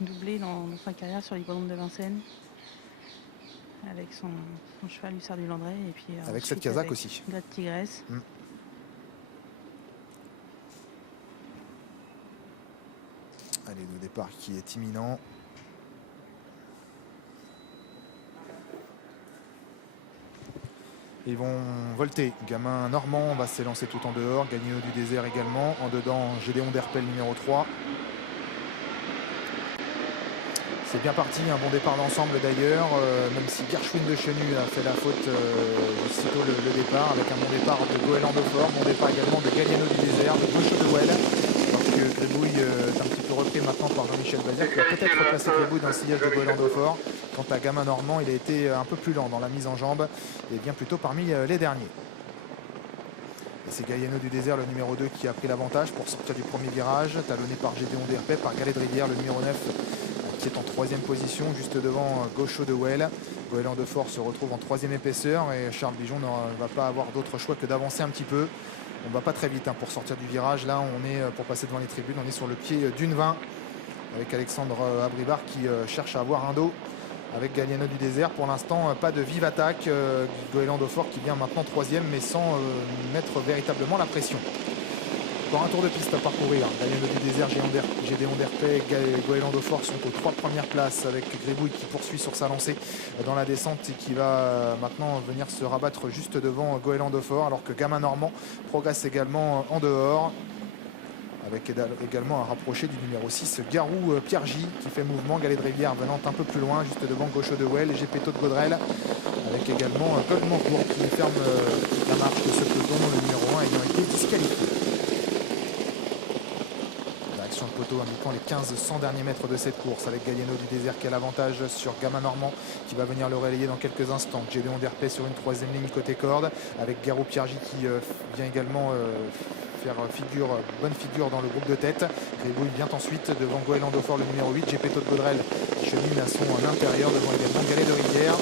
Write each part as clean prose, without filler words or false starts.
doublé dans sa carrière sur l'hippodrome de Vincennes. Avec son cheval Hussard du Landré. Et puis, avec cette casaque aussi. Glad Tigresse. Allez, le départ qui est imminent. Ils vont volter. Gamin Normand va s'élancer tout en dehors. Galliano du Désert également. En dedans, Gédéon d'Herpel numéro 3. C'est bien parti, un bon départ d'ensemble d'ailleurs, même si Gershwin de Chenu a fait la faute aussitôt le départ, avec un bon départ de Goéland de Fort, bon départ également de Galliano du Désert, de Gaucho de Well, parce que Gribouille est un petit peu repris maintenant par Jean-Michel Bazir, qui va peut-être replacer Gribouille dans le sillage de Goéland de Fort. Quant à Gamin Normand, il a été un peu plus lent dans la mise en jambe, et bien plutôt parmi les derniers. Et c'est Galliano du Désert, le numéro 2, qui a pris l'avantage pour sortir du premier virage, talonné par Gédéon d'Herpet, par Galet de Rivière, le numéro 9, qui est en 3e position, juste devant Gaucho de Well. Goéland de Fort se retrouve en 3e épaisseur et Charles Bijon ne va pas avoir d'autre choix que d'avancer un petit peu. On ne va pas très vite pour sortir du virage. Là, on est, pour passer devant les tribunes, on est sur le pied d'une 20 avec Alexandre Abrivard qui cherche à avoir un dos avec Galliano du Désert. Pour l'instant, pas de vive attaque. Goéland de Fort qui vient maintenant 3e, mais sans mettre véritablement la pression. Encore un tour de piste à parcourir. Galliano du Désert, Gédéon d'Herpet, Goéland de Fort sont aux 3 premières places avec Gribouille qui poursuit sur sa lancée dans la descente et qui va maintenant venir se rabattre juste devant Goéland de Fort, alors que Gamin Normand progresse également en dehors, avec également un rapproché du numéro 6, Garou Pierre J, qui fait mouvement. Galet de Rivière venant un peu plus loin, juste devant Gaucho de Well et Gepetto de Gaudrel, avec également Goldmancourt qui ferme la marche de ce peloton, le numéro 1 ayant été disqualifié. Direction le poteau indiquant les 1500 derniers mètres de cette course, avec Galliano du Désert qui a l'avantage sur Gamin Normand, qui va venir le relayer dans quelques instants. Gédéon d'Herpet sur une 3e ligne côté corde, avec Garou Pierre J qui vient également faire bonne figure dans le groupe de tête. Gribouille vient ensuite devant Goéland de Fort, le numéro 8, Gepetto de Gaudrel qui chemine à son intérieur, devant également Galet de Rivière.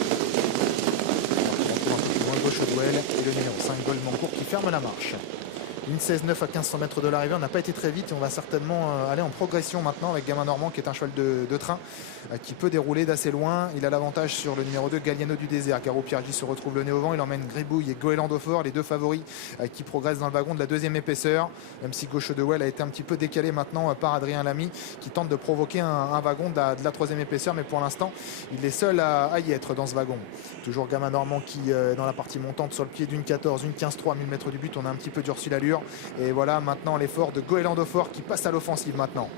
Gaucho de Well et le numéro 5, Goldmancourt, qui ferme la marche. Une 16-9 à 1500 mètres de l'arrivée, on n'a pas été très vite et on va certainement aller en progression maintenant avec Gamin Normand qui est un cheval de train qui peut dérouler d'assez loin. Il a l'avantage sur le numéro 2, Galliano du Désert. Garou Pierre J se retrouve le nez au vent, il emmène Gribouille et Goéland de Fort, les deux favoris qui progressent dans le wagon de la 2e épaisseur, même si Gaucho de Well a été un petit peu décalé maintenant par Adrien Lamy qui tente de provoquer un wagon de la 3e épaisseur, mais pour l'instant il est seul à y être dans ce wagon. Toujours Gamin Normand qui dans la partie montante sur le pied d'une 14, une 15-3, 1000 mètres du but, on a un petit peu durci l'allure. Et voilà maintenant l'effort de Goéland de Fort qui passe à l'offensive maintenant.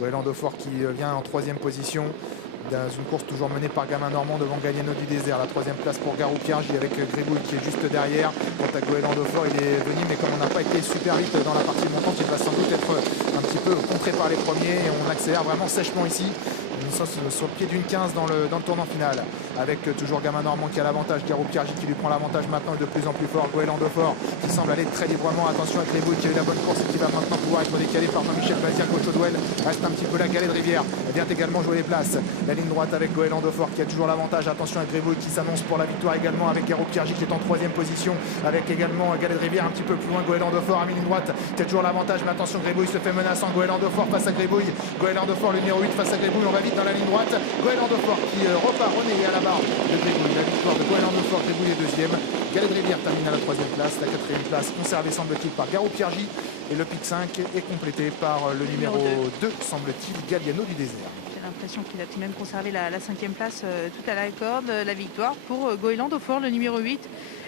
Goéland de Fort qui vient en 3e position dans une course toujours menée par Gamin Normand devant Galliano du Désert. La 3e place pour Garou Pierre J avec Gribouille qui est juste derrière. Quant à Goéland de Fort, il est venu, mais comme on n'a pas été super vite dans la partie montante, il va sans doute être un petit peu contré par les premiers et on accélère vraiment sèchement ici. Sur le pied d'une 15 dans le tournant final, avec toujours Gamin Normand qui a l'avantage, Garou Pierre J qui lui prend l'avantage maintenant et de plus en plus fort. Goéland de Fort qui semble aller très librement. Attention à Gribouille qui a eu la bonne course et qui va maintenant pouvoir être décalé par Jean-Michel Bazir. Gaucho de Well reste un petit peu là. Galet de Rivière vient également jouer les places. La ligne droite avec Goéland de Fort qui a toujours l'avantage. Attention à Gribouille qui s'annonce pour la victoire également, avec Garou Pierre J qui est en 3e position, avec également Galet de Rivière un petit peu plus loin. Goéland de Fort à mi-ligne droite qui a toujours l'avantage, mais attention, Gribouille se fait menaçant. Goéland de Fort face à Gribouille. Goéland de Fort le numéro 8 face à Gribouille. On va vite dans la ligne droite. Goéland de Fort qui repart rené à la barre de Gribouille. La victoire de Goéland de Fort, Gribouille est 2e. Galet de Rivière termine à la 3e place. La 4e place conservée semble-t-il par Garou Pierre J. Et le pic 5 est complété par le numéro 2, semble-t-il, Galliano du Désert. J'ai l'impression qu'il a tout de même conservé la 5e place tout à la corde. La victoire pour Goéland de Fort, le numéro 8.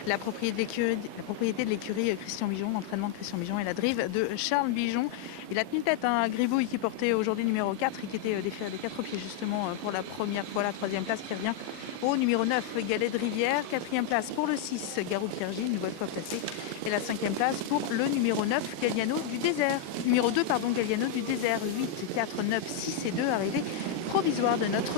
La propriété de l'écurie Christian Bijon, l'entraînement de Christian Bijon et la drive de Charles Bijon. Il a tenu tête à Gribouille qui portait aujourd'hui numéro 4 et qui était déféré des 4 pieds justement pour la première fois. La 3e place qui revient au numéro 9, Galet de Rivière. 4e place pour le 6, Garou Pierre J, une nouvelle fois placée. Et la 5e place pour le numéro 9, Galliano du Désert. Numéro 2, pardon, Galliano du Désert. 8, 4, 9, 6 et 2, arrivée provisoire de notre